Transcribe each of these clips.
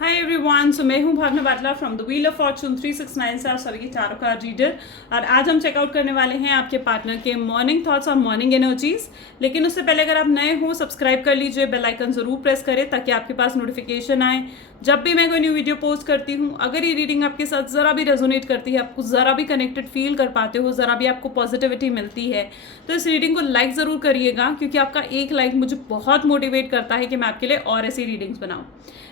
Hi everyone, so मैं हूं Bhawna Batla from the wheel of fortune 369 से आप सभी की टारो कार्ड रीडर। और आज हम चेकआउट करने वाले हैं आपके पार्टनर के मॉर्निंग थॉट्स और मॉर्निंग एनर्जीज। लेकिन उससे पहले अगर आप नए हो, सब्सक्राइब कर लीजिए, बेल आइकन जरूर प्रेस करें ताकि आपके पास नोटिफिकेशन आए जब भी मैं कोई न्यू वीडियो पोस्ट करती हूँ। अगर ये रीडिंग आपके साथ ज़रा भी रेजोनेट करती है, आपको ज़रा भी कनेक्टेड फील कर पाते हो, ज़रा भी आपको पॉजिटिविटी मिलती है, तो इस रीडिंग को लाइक ज़रूर करिएगा, क्योंकि आपका एक लाइक मुझे बहुत मोटिवेट करता है कि मैं आपके लिए और ऐसी रीडिंग्स बनाऊँ।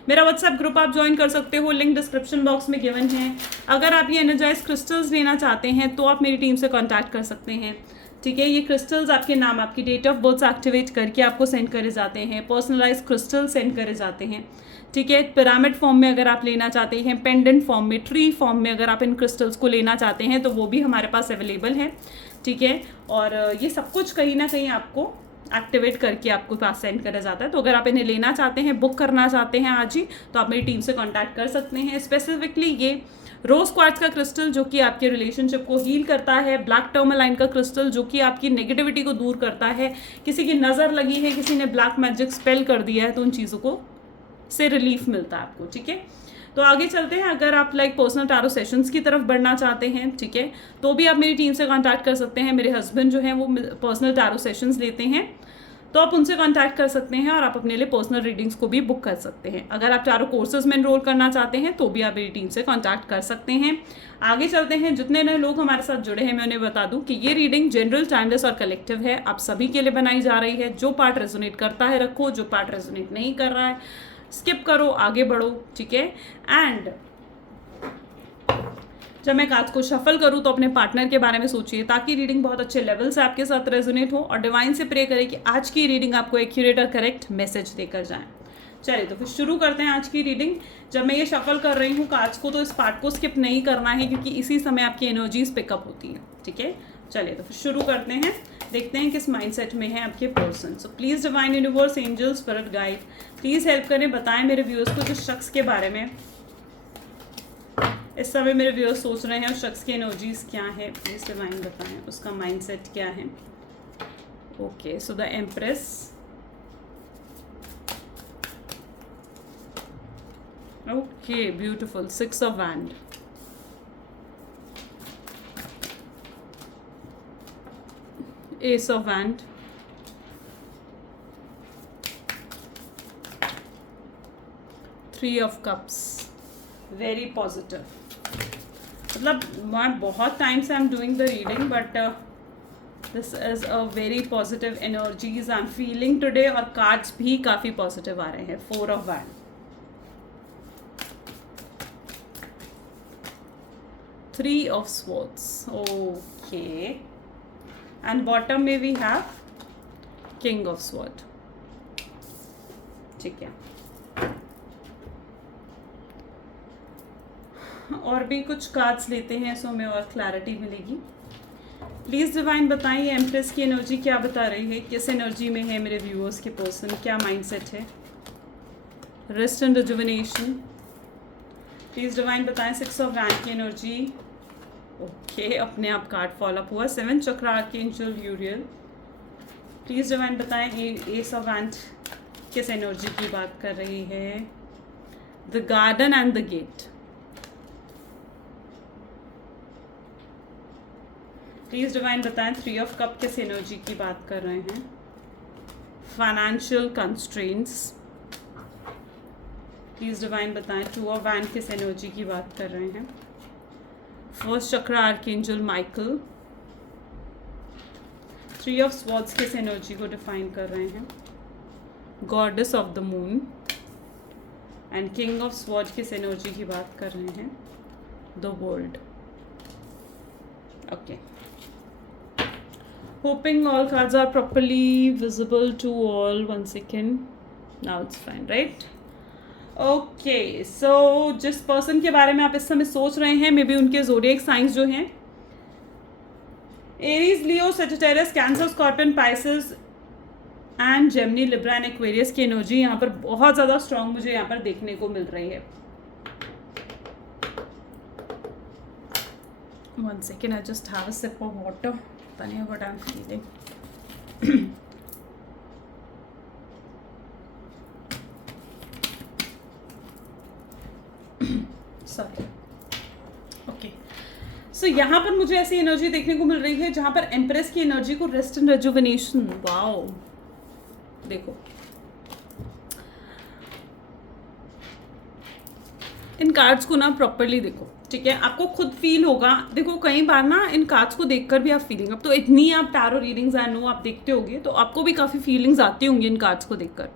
मेरा व्हाट्सएप ग्रुप आप ज्वाइन कर सकते हो, लिंक डिस्क्रिप्शन बॉक्स में गिवन है। अगर आप ये एनर्जाइज क्रिस्टल्स लेना चाहते हैं तो आप मेरी टीम से कांटेक्ट कर सकते हैं। ठीक है, ये क्रिस्टल्स आपके नाम, आपकी डेट ऑफ बर्थ एक्टिवेट करके आपको सेंड करे जाते हैं। पर्सनलाइज क्रिस्टल सेंड करे जाते हैं। ठीक है, पिरामिड फॉर्म में अगर आप लेना चाहते हैं, पेंडेंट फॉर्म में, ट्री फॉर्म में अगर आप इन क्रिस्टल्स को लेना चाहते हैं तो वो भी हमारे पास अवेलेबल है। ठीक है, और ये सब कुछ कहीं ना कहीं आपको एक्टिवेट करके आपको पास सेंड करा जाता है। तो अगर आप इन्हें लेना चाहते हैं, बुक करना चाहते हैं आज ही, तो आप मेरी टीम से कांटेक्ट कर सकते हैं। स्पेसिफिकली ये रोज क्वार्ट्ज का क्रिस्टल जो कि आपके रिलेशनशिप को हील करता है, ब्लैक टर्मलाइन का क्रिस्टल जो कि आपकी नेगेटिविटी को दूर करता है, किसी की नज़र लगी है, किसी ने ब्लैक मैजिक स्पेल कर दिया है, तो उन चीज़ों को से रिलीफ मिलता है आपको। ठीक है, तो आगे चलते हैं। अगर आप पर्सनल टारो सेशंस की तरफ बढ़ना चाहते हैं, ठीक है, तो भी आप मेरी टीम से कांटेक्ट कर सकते हैं। मेरे हस्बैंड जो हैं वो पर्सनल टारो सेशंस लेते हैं, तो आप उनसे कांटेक्ट कर सकते हैं और आप अपने लिए पर्सनल रीडिंग्स को भी बुक कर सकते हैं। अगर आप टारो कोर्सेज में एनरोल करना चाहते हैं तो भी आप मेरी टीम से कांटेक्ट कर सकते हैं। आगे चलते हैं। जितने नए लोग हमारे साथ जुड़े हैं, मैं उन्हें बता दूं कि ये रीडिंग जनरल, टाइमलेस और कलेक्टिव है। आप सभी के लिए बनाई जा रही है। जो पार्ट रेजोनेट करता है रखो, जो पार्ट रेजोनेट नहीं कर रहा है स्किप करो, आगे बढ़ो। ठीक है, एंड जब मैं कार्ड्स को शफल करूँ तो अपने पार्टनर के बारे में सोचिए ताकि रीडिंग बहुत अच्छे लेवल से आपके साथ रेजोनेट हो, और डिवाइन से प्रे करें कि आज की रीडिंग आपको एक्यूरेट और करेक्ट मैसेज देकर जाए। चलिए, तो फिर शुरू करते हैं आज की रीडिंग। जब मैं ये शफल कर रही हूँ कार्ड्स को, तो इस पार्ट को स्किप नहीं करना है, क्योंकि इसी समय आपकी एनर्जीज पिकअप होती है। ठीक है, चलिए तो फिर शुरू करते हैं। देखते हैं किस माइंडसेट में है आपके person. So please divine universe, angel, spirit guide, please help करें, बताएं मेरे व्यूअर्स को जिस शख्स के बारे में इस समय मेरे व्यूअर्स सोच रहे हैं, उस शख्स की एनर्जीज क्या है। प्लीज डिवाइन बताएं उसका माइंडसेट क्या है। Okay, so the empress, okay, beautiful, 6 of wand, ace of wand, three of cups, very positive. मतलब मैं बहुत टाइम से I am doing the reading, but this is a very positive energies I am feeling today, और cards भी काफ़ी positive आ रहे हैं। 4 of wand, 3 of swords, okay, and bottom में we have king of sword. ठीक है, और भी कुछ कार्ड्स लेते हैं सो हमें और क्लैरिटी मिलेगी। प्लीज़ डिवाइन बताएं ये एम्प्रेस की एनर्जी क्या बता रही है, किस एनर्जी में है मेरे व्यूअर्स के पर्सन, क्या माइंडसेट है। Rest and rejuvenation, please divine बताएं 6 ऑफ वैंड की एनर्जी। ओके, अपने आप कार्ड फॉलो अप हुआ। 7 चक्र आर्कएंजल यूरियल, प्लीज़ डिवाइन बताएं एस ऑफ वैंड किस एनर्जी की बात कर रही है। The garden and the gate, please divine बताएं 3 ऑफ कप किस एनर्जी की बात कर रहे हैं। फाइनेंशियल कंस्ट्रेंट्स, प्लीज़ डिवाइन बताएं 2 ऑफ वैंड किस एनर्जी की बात कर रहे हैं। फर्स्ट चक्र आर्कएंजल माइकल, 3 ऑफ स्वॉर्ड्स किस एनर्जी को डिफाइन कर रहे हैं। Goddess of the moon and king of sword किस एनर्जी की बात कर रहे हैं। The world, okay. Hoping all cards are properly visible to all. One second. Now it's fine, right? Okay, so जिस पर्सन के बारे में आप इस समय सोच रहे हैं, मे बी उनके ज़ोडिएक साइंस जो हैं Aries, Leo, Sagittarius, cancer, scorpion, Pisces and Gemini, Libra and Aquarius की एनर्जी यहाँ पर बहुत ज़्यादा स्ट्रांग मुझे यहाँ पर देखने को मिल रही है। One second, I just have a sip of water. पता नहीं what I'm feeling. Sorry, okay. So यहाँ पर मुझे ऐसी एनर्जी देखने को मिल रही है जहाँ पर एम्प्रेस की एनर्जी को रेस्ट एंड रेजुविनेशन, वाओ, देखो इन कार्ड्स को ना प्रॉपरली देखो, ठीक है, आपको खुद फील होगा। देखो कई बार ना इन कार्ड्स को देखकर भी आप फीलिंग, अब तो इतनी आप टैरो रीडिंग्स आई नो आप देखते होंगे तो आपको भी काफ़ी फीलिंग्स आती होंगी इन कार्ड्स को देखकर,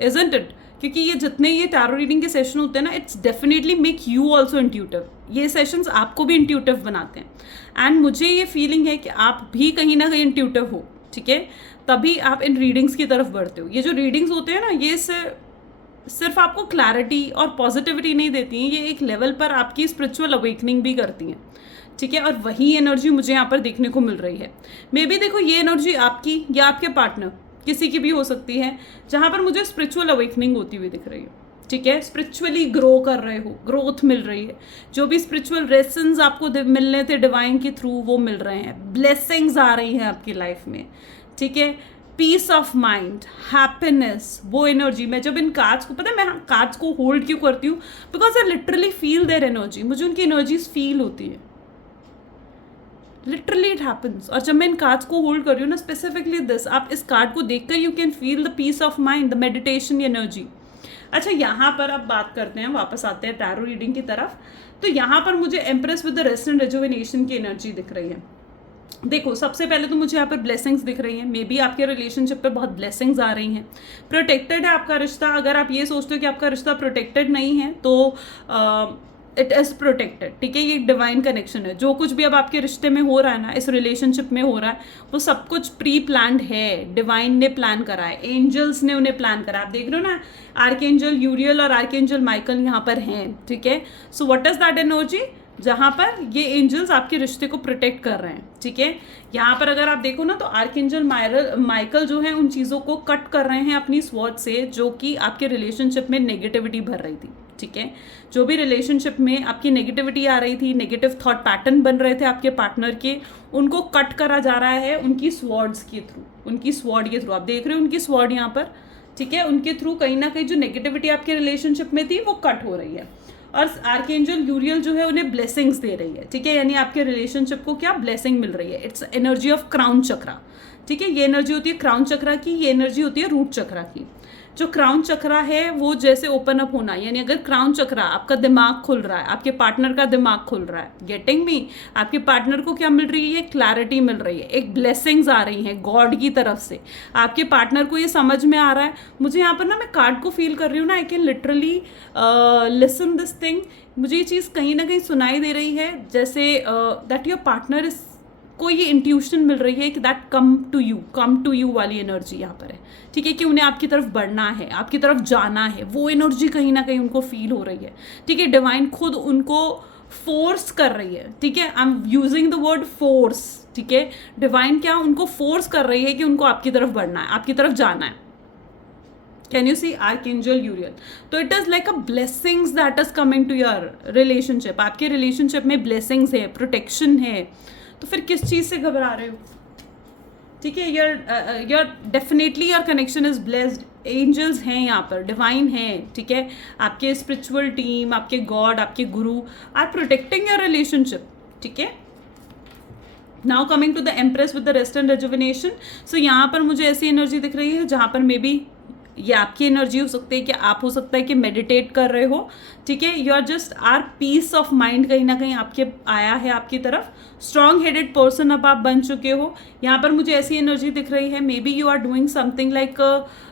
इजंट इट? क्योंकि ये जितने ये टैरो रीडिंग के सेशन होते हैं ना, it's definitely make you also intuitive. ये सेशंस आपको भी इंट्यूटिव बनाते हैं एंड मुझे ये फीलिंग है कि आप भी कहीं ना कहीं इंट्यूटिव हो, ठीक है, तभी आप इन रीडिंग्स की तरफ बढ़ते हो। ये जो रीडिंग्स होते हैं ना, ये सिर्फ आपको क्लैरिटी और पॉजिटिविटी नहीं देती हैं, ये एक लेवल पर आपकी स्पिरिचुअल अवेकनिंग भी करती हैं, ठीक है। और वही एनर्जी मुझे यहाँ पर देखने को मिल रही है। मे बी देखो ये एनर्जी आपकी या आपके पार्टनर किसी की भी हो सकती है, जहाँ पर मुझे स्पिरिचुअल अवेकनिंग होती हुई दिख रही है, ठीक है। स्पिरिचुअली ग्रो कर रहे हो, ग्रोथ मिल रही है, जो भी स्पिरिचुअल लेसन्स आपको मिलने थे डिवाइन के थ्रू वो मिल रहे हैं, ब्लेसिंग्स आ रही हैं आपकी लाइफ में, ठीक है। पीस ऑफ माइंड, हैप्पीनेस, वो एनर्जी। मैं जब इन कार्ड्स को, पता है मैं कार्ड्स को होल्ड क्यों करती हूँ, because I literally feel their energy, मुझे उनकी एनर्जीज फील होती है, लिटरली इट हैपन्स। और जब मैं इन कार्ड्स को होल्ड कर रही हूँ ना, स्पेसिफिकली दिस, आप इस कार्ड को देखकर you can feel the peace of mind, the meditation energy. अच्छा, यहाँ पर अब बात करते हैं, वापस आते हैं टैरो रीडिंग की तरफ। तो यहाँ पर मुझे empress with the rest and rejuvenation की एनर्जी दिख रही है। देखो सबसे पहले तो मुझे यहाँ पर ब्लेसिंग्स दिख रही हैं, मे बी आपके रिलेशनशिप पे बहुत ब्लेसिंग्स आ रही हैं, प्रोटेक्टेड है आपका रिश्ता। अगर आप ये सोचते हो कि आपका रिश्ता प्रोटेक्टेड नहीं है तो इट इज़ प्रोटेक्टेड, ठीक है। ये डिवाइन कनेक्शन है, जो कुछ भी अब आपके रिश्ते में हो रहा है ना, इस रिलेशनशिप में हो रहा है, वो सब कुछ प्री प्लान्ड है, डिवाइन ने प्लान करा है, एंजल्स ने उन्हें प्लान करा। आप देख रहे हो ना, आर्कएंजल यूरियल और आर्कएंजल माइकल यहाँ पर हैं, ठीक है। So what is that energy, जहाँ पर ये एंजल्स आपके रिश्ते को प्रोटेक्ट कर रहे हैं, ठीक है। यहाँ पर अगर आप देखो ना, तो आर्कएंजल माइकल जो है उन चीज़ों को कट कर रहे हैं अपनी स्वॉर्ड से, जो कि आपके रिलेशनशिप में नेगेटिविटी भर रही थी, ठीक है। जो भी रिलेशनशिप में आपकी नेगेटिविटी आ रही थी, नेगेटिव थॉट पैटर्न बन रहे थे आपके पार्टनर के, उनको कट करा जा रहा है उनकी स्वॉर्ड्स के थ्रू, उनकी स्वॉर्ड के थ्रू। आप देख रहे हो उनकी स्वॉर्ड यहाँ पर, ठीक है। उनके थ्रू कहीं ना कहीं जो नेगेटिविटी आपके रिलेशनशिप में थी वो कट हो रही है। और आर्कएंजल यूरियल जो है उन्हें ब्लेसिंग्स दे रही है, ठीक है। यानी आपके रिलेशनशिप को क्या ब्लेसिंग मिल रही है। इट्स एनर्जी ऑफ क्राउन चक्रा, ठीक है। ये एनर्जी होती है क्राउन चक्रा की, ये एनर्जी होती है रूट चक्रा की। जो क्राउन चक्रा है वो जैसे ओपन अप होना, यानी अगर क्राउन चक्रा, आपका दिमाग खुल रहा है, आपके पार्टनर का दिमाग खुल रहा है, गेटिंग मी, आपके पार्टनर को क्या मिल रही है, क्लैरिटी मिल रही है, एक ब्लेसिंग्स आ रही हैं गॉड की तरफ से। आपके पार्टनर को ये समझ में आ रहा है। मुझे यहाँ पर ना, मैं कार्ड को फील कर रही हूँ ना, I can literally listen this thing. मुझे ये चीज़ कहीं ना कहीं सुनाई दे रही है, जैसे दैट योर पार्टनर इज, को ये इंट्यूशन मिल रही है कि दैट कम टू यू वाली एनर्जी यहाँ पर है, ठीक है, कि उन्हें आपकी तरफ बढ़ना है, आपकी तरफ जाना है, वो एनर्जी कहीं ना कहीं उनको फील हो रही है, ठीक है। डिवाइन खुद उनको फोर्स कर रही है, ठीक है। I am using the word force, ठीक है। डिवाइन क्या उनको फोर्स कर रही है कि उनको आपकी तरफ बढ़ना है, आपकी तरफ जाना है। Can you see archangel Uriel? तो it is like a blessings that is coming to your relationship. आपके रिलेशनशिप में ब्लेसिंग्स है, प्रोटेक्शन है, तो फिर किस चीज़ से घबरा रहे हो, ठीक है। Your definitely your connection is blessed. Angels हैं यहाँ पर, डिवाइन हैं, ठीक है। आपके स्पिरिचुअल टीम, आपके गॉड, आपके गुरु आर प्रोटेक्टिंग योर रिलेशनशिप, ठीक है। Now coming to the empress with the rest and rejuvenation. So यहाँ पर मुझे ऐसी एनर्जी दिख रही है जहाँ पर मे बी ये आपकी एनर्जी हो सकती है, कि आप हो सकता है कि मेडिटेट कर रहे हो, ठीक है। You are just are peace of mind कहीं ना कहीं आपके आया है आपकी तरफ। स्ट्रॉन्ग हेडेड पर्सन अब आप बन चुके हो। यहाँ पर मुझे ऐसी एनर्जी दिख रही है, may be you are doing something like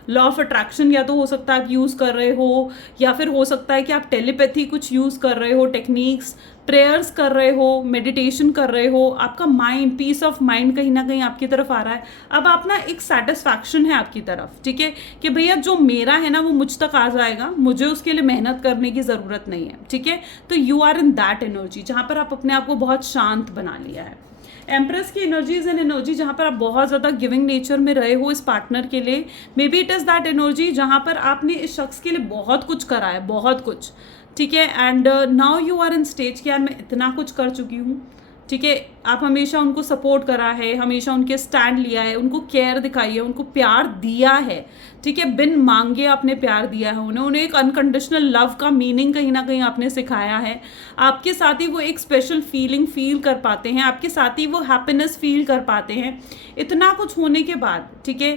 law of attraction, या तो हो सकता है आप यूज़ कर रहे हो, या फिर हो सकता है कि आप टेलीपैथी कुछ यूज़ कर रहे हो, टेक्निक्स, प्रेयर्स कर रहे हो, मेडिटेशन कर रहे हो। आपका माइंड, पीस ऑफ माइंड कहीं ना कहीं आपकी तरफ आ रहा है। अब आप ना, एक सेटिस्फैक्शन है आपकी तरफ, ठीक है, कि भैया जो मेरा है ना वो मुझ तक आ जाएगा, मुझे उसके लिए मेहनत करने की ज़रूरत नहीं है, ठीक है। तो you are in that energy जहाँ पर आप अपने आप को बहुत शांत बना लिया है। एम्प्रेस की एनर्जीज एंड एनर्जी जहाँ पर आप बहुत ज़्यादा गिविंग नेचर में रहे हो इस पार्टनर के लिए। May be it is that energy जहाँ पर आपने इस शख्स के लिए बहुत कुछ करा है, बहुत कुछ, ठीक है। And now you are in stage कि यार मैं इतना कुछ कर चुकी हूँ, ठीक है, आप हमेशा उनको सपोर्ट करा है, हमेशा उनके स्टैंड लिया है, उनको केयर दिखाई है, उनको प्यार दिया है, ठीक है, बिन मांगे आपने प्यार दिया है उन्हें एक अनकंडीशनल लव का मीनिंग कहीं ना कहीं आपने सिखाया है। आपके साथ ही वो एक स्पेशल फीलिंग फील कर पाते हैं, आपके साथ ही वो हैप्पीनेस फील कर पाते हैं। इतना कुछ होने के बाद, ठीक है,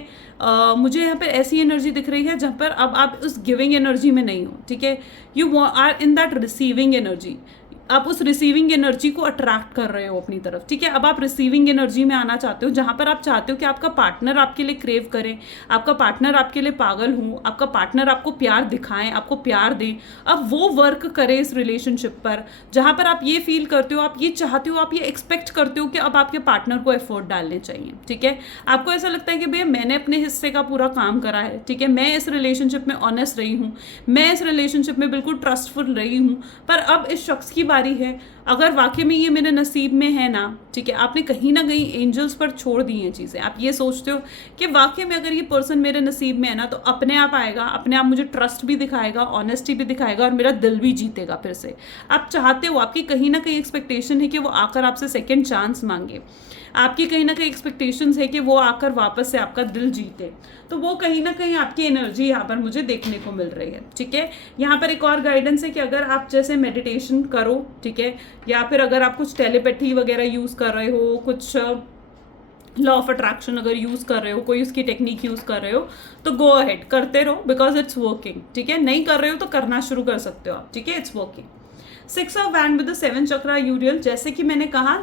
मुझे यहाँ पर ऐसी एनर्जी दिख रही है जहाँ पर अब आप उस गिविंग एनर्जी में नहीं हो, ठीक है, you are in that receiving energy. आप उस रिसीविंग एनर्जी को अट्रैक्ट कर रहे हो अपनी तरफ, ठीक है। अब आप रिसीविंग एनर्जी में आना चाहते हो जहाँ पर आप चाहते हो कि आपका पार्टनर आपके लिए क्रेव करे, आपका पार्टनर आपके लिए पागल हो, आपका पार्टनर आपको प्यार दिखाएं, आपको प्यार दें। अब वो वर्क करे इस रिलेशनशिप पर जहाँ पर आप ये फील करते हो, आप ये चाहते हो, आप ये एक्सपेक्ट करते हो कि अब आपके पार्टनर को एफर्ट डालने चाहिए, ठीक है। आपको ऐसा लगता है कि भैया मैंने अपने हिस्से का पूरा काम करा है, ठीक है, मैं इस रिलेशनशिप में ऑनेस्ट रही हूँ, मैं इस रिलेशनशिप में बिल्कुल ट्रस्टफुल रही हूँ, पर अब इस शख्स की है। अगर वाकई में ये मेरे नसीब में है ना, ठीक है, आपने कहीं ना कहीं एंजल्स पर छोड़ दी हैं चीज़ें। आप ये सोचते हो कि वाकई में अगर ये पर्सन मेरे नसीब में है ना, तो अपने आप आएगा, अपने आप मुझे ट्रस्ट भी दिखाएगा, ऑनेस्टी भी दिखाएगा और मेरा दिल भी जीतेगा फिर से। आप चाहते हो, आपकी कहीं ना कहीं एक्सपेक्टेशन है कि वो आकर आपसे सेकेंड चांस मांगे, आपकी कहीं ना कहीं एक्सपेक्टेशंस है कि वो आकर वापस से आपका दिल जीते। तो वो कहीं ना कहीं आपकी एनर्जी यहाँ पर मुझे देखने को मिल रही है, ठीक है। यहाँ पर एक और गाइडेंस है कि अगर आप जैसे मेडिटेशन करो, ठीक है, या फिर अगर आप कुछ टेलीपैथी वगैरह यूज़ कर रहे हो, कुछ लॉ ऑफ अट्रैक्शन अगर यूज़ कर रहे हो, कोई उसकी टेक्निक यूज़ कर रहे हो, तो गो अहेड, करते रहो, बिकॉज इट्स वर्किंग, ठीक है। नहीं कर रहे हो तो करना शुरू कर सकते हो आप, ठीक है, it's working. 6 of wand with the 7 चक्रा यूरियल, जैसे कि मैंने कहा,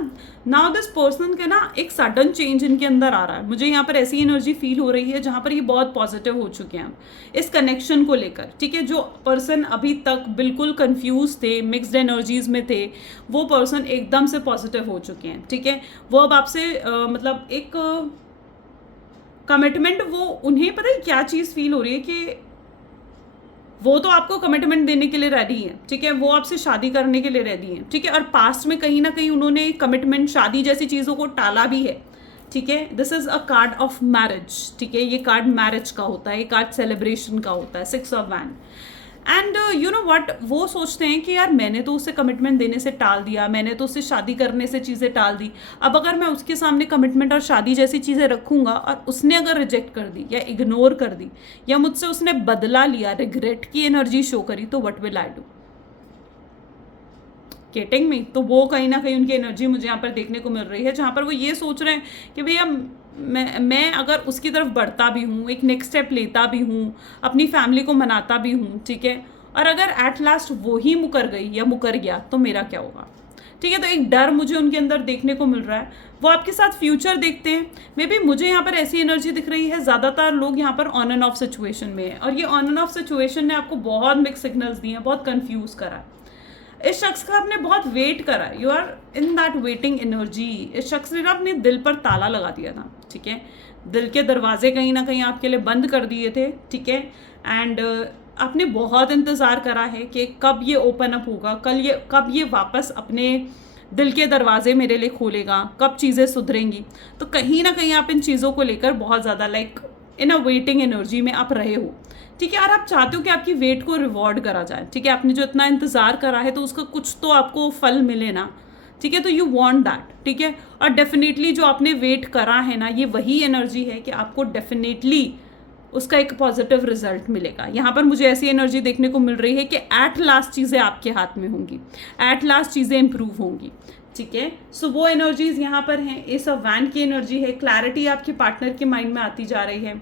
नाउ दिस पर्सन के ना एक सडन चेंज इनके अंदर आ रहा है। मुझे यहाँ पर ऐसी एनर्जी फील हो रही है जहाँ पर ये बहुत पॉजिटिव हो चुके हैं इस कनेक्शन को लेकर, ठीक है। जो पर्सन अभी तक बिल्कुल कंफ्यूज थे, मिक्स्ड एनर्जीज में थे, वो पर्सन एकदम से पॉजिटिव हो चुके हैं, ठीक है। वो अब आपसे मतलब एक कमिटमेंट, वो उन्हें पता है क्या चीज़ फील हो रही है कि वो तो आपको कमिटमेंट देने के लिए रेडी है, ठीक है, वो आपसे शादी करने के लिए रेडी है, ठीक है। और पास्ट में कहीं ना कहीं उन्होंने कमिटमेंट, शादी जैसी चीज़ों को टाला भी है, ठीक है। This is a card of marriage, ठीक है, ये कार्ड मैरिज का होता है, ये कार्ड सेलिब्रेशन का होता है, 6 of wand. And you know what, वो सोचते हैं कि यार मैंने तो उसे कमिटमेंट देने से टाल दिया, मैंने तो उससे शादी करने से चीज़ें टाल दी, अब अगर मैं उसके सामने कमिटमेंट और शादी जैसी चीज़ें रखूंगा और उसने अगर रिजेक्ट कर दी या इग्नोर कर दी या मुझसे उसने बदला लिया, रिग्रेट की एनर्जी शो करी, तो what will I do, getting me. तो वो कहीं ना कहीं उनकी एनर्जी मुझे यहाँ पर देखने को मिल रही है जहाँ पर वो ये सोच रहे हैं कि भैया मैं अगर उसकी तरफ बढ़ता भी हूँ, एक नेक्स्ट स्टेप लेता भी हूँ, अपनी फैमिली को मनाता भी हूँ, ठीक है, और अगर एट लास्ट वो ही मुकर गई या मुकर गया तो मेरा क्या होगा, ठीक है। तो एक डर मुझे उनके अंदर देखने को मिल रहा है। वो आपके साथ फ्यूचर देखते हैं। मे बी मुझे यहाँ पर ऐसी एनर्जी दिख रही है, ज़्यादातर लोग यहाँ पर ऑन एंड ऑफ सिचुएशन में है, और ये ऑन एंड ऑफ सिचुएशन ने आपको बहुत मिक्स सिग्नल्स दिए हैं, बहुत कन्फ्यूज करा। इस शख्स का आपने बहुत वेट करा, you are in that waiting energy. इस शख्स ने ना अपने दिल पर ताला लगा दिया था, ठीक है, दिल के दरवाजे कहीं ना कहीं आपके लिए बंद कर दिए थे, ठीक है। एंड आपने बहुत इंतज़ार करा है कि कब ये ओपन अप होगा, कब ये वापस अपने दिल के दरवाजे मेरे लिए खोलेगा, कब चीज़ें सुधरेंगी। तो कहीं ना कहीं आप इन चीज़ों को लेकर बहुत ज़्यादा like in a waiting energy में आप रहे हो, ठीक है। और आप चाहते हो कि आपकी वेट को रिवॉर्ड करा जाए, ठीक है, आपने जो इतना इंतज़ार करा है तो उसका कुछ तो आपको फल मिले ना, ठीक है। तो यू वांट दैट, ठीक है। और डेफिनेटली जो आपने वेट करा है ना, ये वही एनर्जी है कि आपको डेफिनेटली उसका एक पॉजिटिव रिजल्ट मिलेगा। यहाँ पर मुझे ऐसी एनर्जी देखने को मिल रही है कि एट लास्ट चीज़ें आपके हाथ में होंगी, एट लास्ट चीज़ें इंप्रूव होंगी, ठीक है। सो वो एनर्जीज यहाँ पर हैं। एस ऑफ वैंड की एनर्जी है, क्लैरिटी आपके पार्टनर के माइंड में आती जा रही है।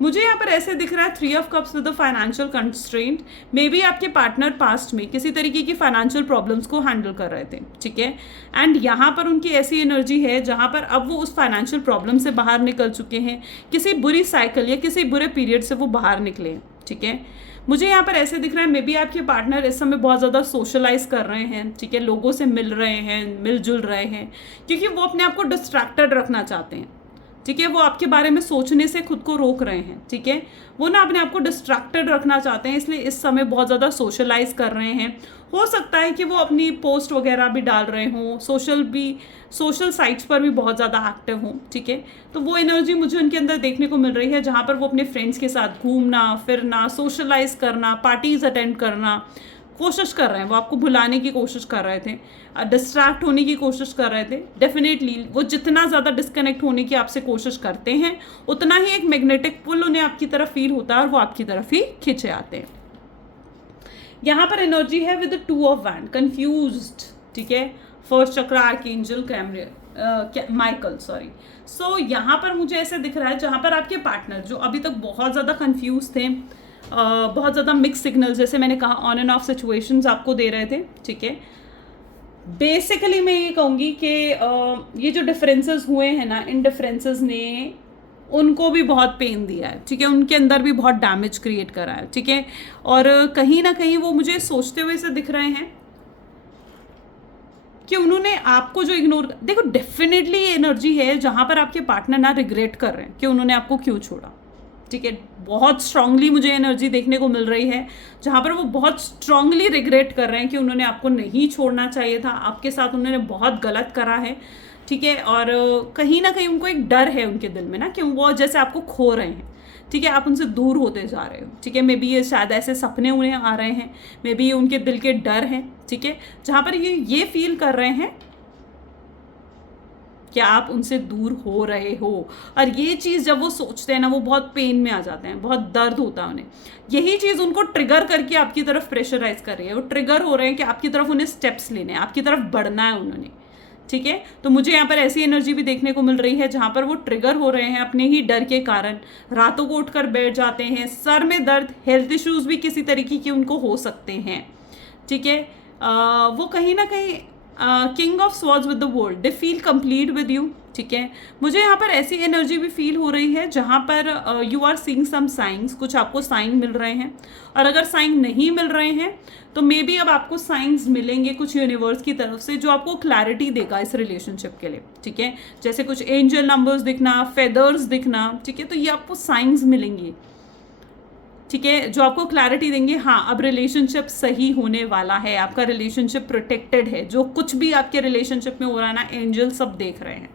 मुझे यहाँ पर ऐसे दिख रहा है 3 of cups with financial constraint. May be आपके पार्टनर पास्ट में किसी तरीके की फाइनेंशियल प्रॉब्लम्स को हैंडल कर रहे थे, ठीक है। एंड यहाँ पर उनकी ऐसी एनर्जी है जहाँ पर अब वो उस फाइनेंशियल प्रॉब्लम से बाहर निकल चुके हैं, किसी बुरी साइकिल या किसी बुरे पीरियड से वो बाहर निकले हैं, ठीक है। मुझे यहाँ पर ऐसे दिख रहा है मे बी आपके पार्टनर इस समय बहुत ज़्यादा सोशलाइज कर रहे हैं, ठीक है, लोगों से मिल रहे हैं, मिलजुल रहे हैं, क्योंकि वो अपने आप को डिस्ट्रैक्टेड रखना चाहते हैं, ठीक है। वो आपके बारे में सोचने से खुद को रोक रहे हैं, ठीक है। वो ना अपने आप को डिस्ट्रैक्टेड रखना चाहते हैं, इसलिए इस समय बहुत ज़्यादा सोशलाइज कर रहे हैं। हो सकता है कि वो अपनी पोस्ट वगैरह भी डाल रहे हों, सोशल साइट्स पर भी बहुत ज़्यादा एक्टिव हों, ठीक है। तो वो एनर्जी मुझे उनके अंदर देखने को मिल रही है जहाँ पर वो अपने फ्रेंड्स के साथ घूमना फिरना, सोशलाइज करना, पार्टीज अटेंड करना, कोशिश कर रहे हैं, वो आपको भुलाने की कोशिश कर रहे थे, डिस्ट्रैक्ट होने की कोशिश कर रहे थे। डेफिनेटली वो जितना ज़्यादा डिस्कनेक्ट होने की आपसे कोशिश करते हैं, उतना ही एक मैग्नेटिक पुल उन्हें आपकी तरफ फील होता है और वो आपकी तरफ ही खींचे आते हैं। यहाँ पर एनर्जी है विद 2 ऑफ वैंड, कंफ्यूज्ड, ठीक है। फर्स्ट चक्र आर्कएंजल माइकल, सॉरी। सो यहाँ पर मुझे ऐसे दिख रहा है जहाँ पर आपके पार्टनर जो अभी तक बहुत ज़्यादा कंफ्यूज थे, बहुत ज़्यादा मिक्स सिग्नल, जैसे मैंने कहा ऑन एंड ऑफ सिचुएशंस आपको दे रहे थे, ठीक है। बेसिकली मैं ये कहूँगी कि ये जो डिफरेंसेस हुए हैं ना, इन डिफरेंसेस ने उनको भी बहुत पेन दिया है, ठीक है। उनके अंदर भी बहुत डैमेज क्रिएट करा है, ठीक है। और कहीं ना कहीं वो मुझे सोचते हुए से दिख रहे हैं कि उन्होंने आपको जो इग्नोर, देखो डेफिनेटली ये एनर्जी है जहाँ पर आपके पार्टनर ना रिग्रेट कर रहे हैं कि उन्होंने आपको क्यों छोड़ा, ठीक है। बहुत स्ट्रांगली मुझे एनर्जी देखने को मिल रही है जहाँ पर वो बहुत स्ट्रांगली रिग्रेट कर रहे हैं कि उन्होंने आपको नहीं छोड़ना चाहिए था, आपके साथ उन्होंने बहुत गलत करा है, ठीक है। और कहीं ना कहीं उनको एक डर है उनके दिल में ना कि वो जैसे आपको खो रहे हैं, ठीक है, आप उनसे दूर होते जा रहे हो, ठीक है। मे बी ये शायद ऐसे सपने उन्हें आ रहे हैं, मे बी ये उनके दिल के डर हैं, ठीक है, जहाँ पर ये फील कर रहे हैं कि आप उनसे दूर हो रहे हो। और ये चीज़ जब वो सोचते हैं ना, वो बहुत पेन में आ जाते हैं, बहुत दर्द होता है उन्हें। यही चीज़ उनको ट्रिगर करके आपकी तरफ प्रेशराइज कर रही है, वो ट्रिगर हो रहे हैं कि आपकी तरफ उन्हें स्टेप्स लेने हैं, आपकी तरफ बढ़ना है उन्होंने, ठीक है। तो मुझे यहाँ पर ऐसी एनर्जी भी देखने को मिल रही है जहाँ पर वो ट्रिगर हो रहे हैं अपने ही डर के कारण, रातों को उठकर बैठ जाते हैं, सर में दर्द, हेल्थ इश्यूज भी किसी तरीके के उनको हो सकते हैं, ठीक है। वो कहीं ना कहीं king of swords with the world, they feel complete with you, ठीक है। मुझे यहाँ पर ऐसी एनर्जी भी फील हो रही है जहाँ पर you are seeing some signs, कुछ आपको साइन मिल रहे हैं। और अगर साइन नहीं मिल रहे हैं तो मे बी अब आपको साइंस मिलेंगे कुछ यूनिवर्स की तरफ से जो आपको क्लैरिटी देगा इस रिलेशनशिप के लिए, ठीक है। जैसे कुछ एंजल नंबर्स दिखना, फेदर्स दिखना, ठीक है। तो ये आपको साइंस मिलेंगी, ठीक है, जो आपको क्लैरिटी देंगे, हाँ अब रिलेशनशिप सही होने वाला है, आपका रिलेशनशिप प्रोटेक्टेड है। जो कुछ भी आपके रिलेशनशिप में हो रहा है ना, एंजल सब देख रहे हैं,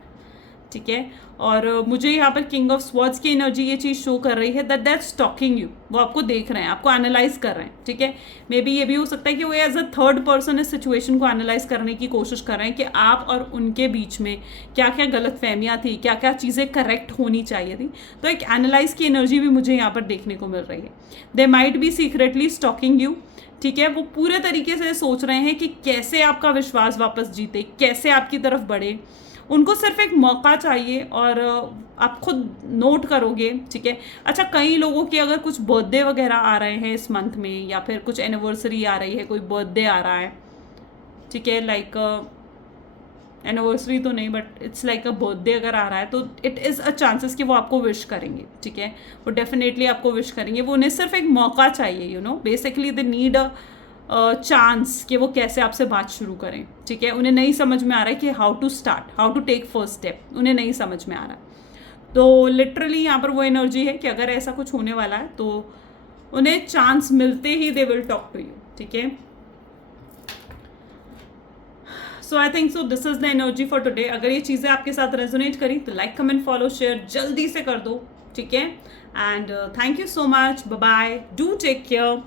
ठीक है। और मुझे यहाँ पर किंग ऑफ स्वॉर्ड्स की एनर्जी ये चीज़ शो कर रही है दैट दैट्स टॉकिंग यू, वो आपको देख रहे हैं, आपको एनालाइज कर रहे हैं, ठीक है। मे बी ये भी हो सकता है कि वो एज अ थर्ड पर्सन इस सिचुएशन को एनालाइज करने की कोशिश कर रहे हैं कि आप और उनके बीच में क्या क्या गलतफहमियां थी, क्या क्या चीज़ें करेक्ट होनी चाहिए थी। तो एक एनालाइज की एनर्जी भी मुझे यहाँ पर देखने को मिल रही है। They might be secretly stalking you, ठीक है। वो पूरे तरीके से सोच रहे हैं कि कैसे आपका विश्वास वापस जीते, कैसे आपकी तरफ बढ़े। उनको सिर्फ एक मौका चाहिए और आप खुद नोट करोगे, ठीक है। अच्छा, कई लोगों के अगर कुछ बर्थडे वगैरह आ रहे हैं इस मंथ में, या फिर कुछ एनिवर्सरी आ रही है, कोई बर्थडे आ रहा है, ठीक है, लाइक एनिवर्सरी तो नहीं but it's like a birthday अगर आ रहा है, तो इट इज़ अ चांसेस कि वो आपको विश करेंगे, ठीक है। वो डेफिनेटली आपको विश करेंगे, वो उन्हें सिर्फ एक मौका चाहिए, you know, basically they need a chance कि वो कैसे आपसे बात शुरू करें, ठीक है। उन्हें नहीं समझ में आ रहा है कि how to start, how to take first step, उन्हें नहीं समझ में आ रहा है। तो लिटरली यहाँ पर वो एनर्जी है कि अगर ऐसा कुछ होने वाला है तो उन्हें चांस मिलते ही they will talk to you, ठीक है। So I think so this is the energy for today. अगर ये चीज़ें आपके साथ रेजोनेट करी तो लाइक, कमेंट, फॉलो, शेयर जल्दी से कर दो, ठीक है। And thank you so much, bye bye, do take care.